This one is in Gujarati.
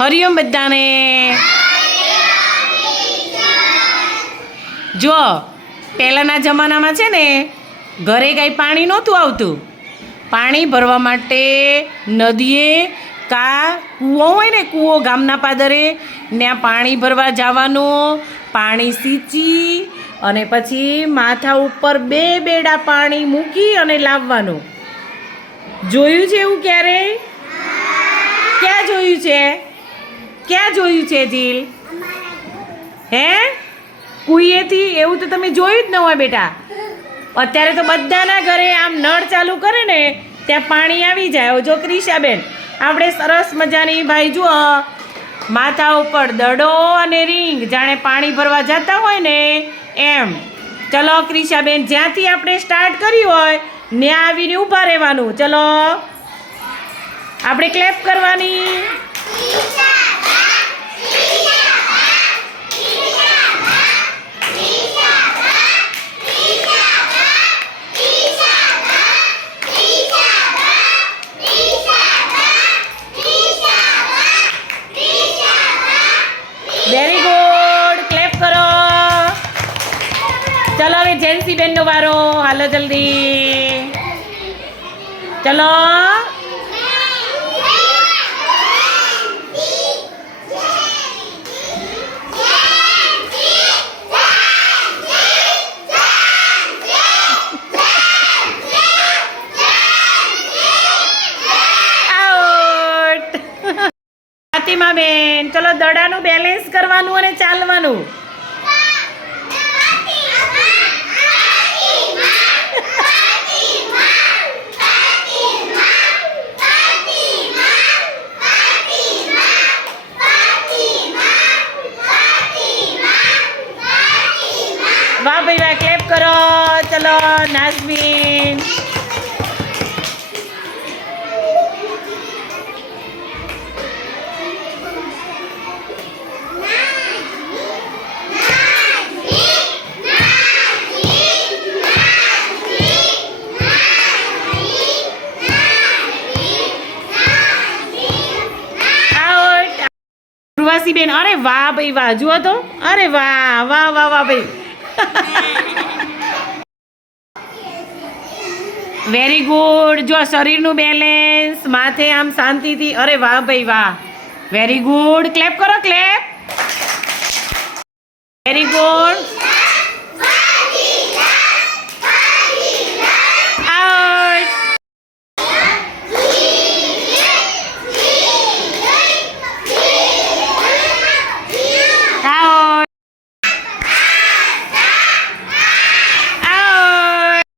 હરિઓમ બધાને. જો પહેલાંના જમાનામાં છે ને, ઘરે કાંઈ પાણી નહોતું આવતું. પાણી ભરવા માટે નદીએ કા કૂવો હોય ને, કૂવો ગામના પાદરે, ત્યાં પાણી ભરવા જવાનું, પાણી સીંચી અને પછી માથા ઉપર બે બેડા પાણી મૂકી અને લાવવાનું. જોયું છે એવું ક્યારે? ક્યાં જોયું છે? ક્યાં જોયું છે જીલ હે? કુઈએથી? એવું તો તમે જોયું જ ન હોય બેટા. અત્યારે તો બધાના ઘરે આમ નળ ચાલુ કરે ને, ત્યાં પાણી આવી જાય. જો ક્રિશાબેન આપણે સરસ મજાની ભાઈ જુઓ, માથા ઉપર દડો અને રીંગ, જાણે પાણી ભરવા જતા હોય ને, એમ. ચલો ક્રિશાબેન જ્યાંથી આપણે સ્ટાર્ટ કર્યું હોય, ત્યાં આવીને ઊભા રહેવાનું. ચલો. આપણે ક્લેપ કરવાની. ચલો બેન નો વારો. હાલો જલ્દી. ચલો. આઉટ ફાતિમા બેન ચલો દડાનું બેલેન્સ કરવાનું અને ચાલવાનું. વાહ ક્લેપ કરો. ચલો, નાઝમીન. બેન અરે વાહ ભાઈ, વાહ, જુઓ તો. અરે વાહ વાહ વાહ વાહ, ભાઈ. વેરી ગુડ જો શરીરનું બેલેન્સ માથે આમ શાંતિથી, અરે વાહ ભાઈ વાહ. વેરી ગુડ ક્લેપ કરો ક્લેપ વેરી ગુડ